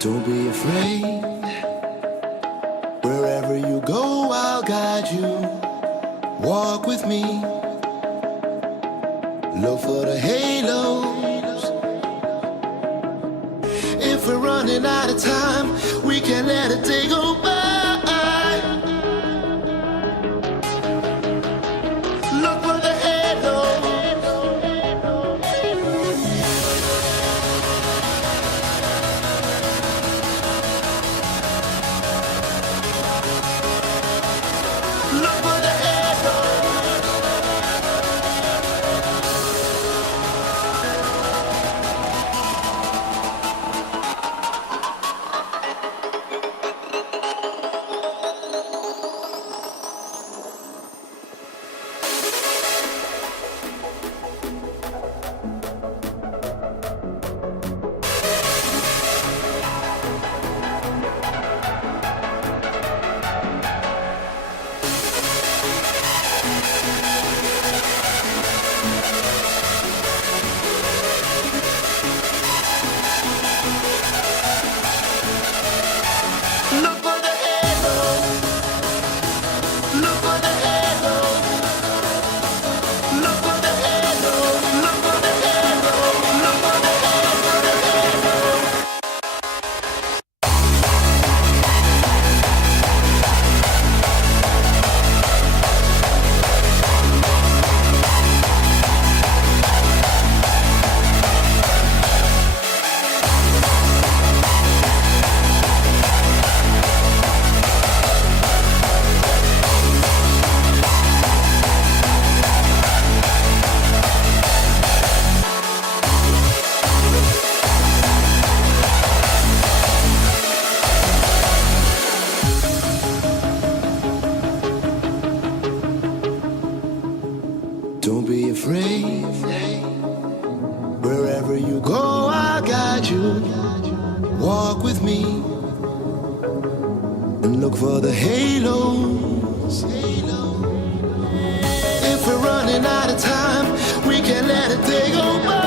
Don't be afraid. Wherever you go, I'll guide you. Walk with me. Look for the halos. If we're running out of time, we can't let a day go by. Look for the halos. Look for the halos. Look for the halos. Look for the halos. Look for the halos. Look for the halos. Look for the halos. Don't be afraid. Wherever you go, I'll guide you. Walk with me and look for the halos. If we're running out of time, we can't let a day go by.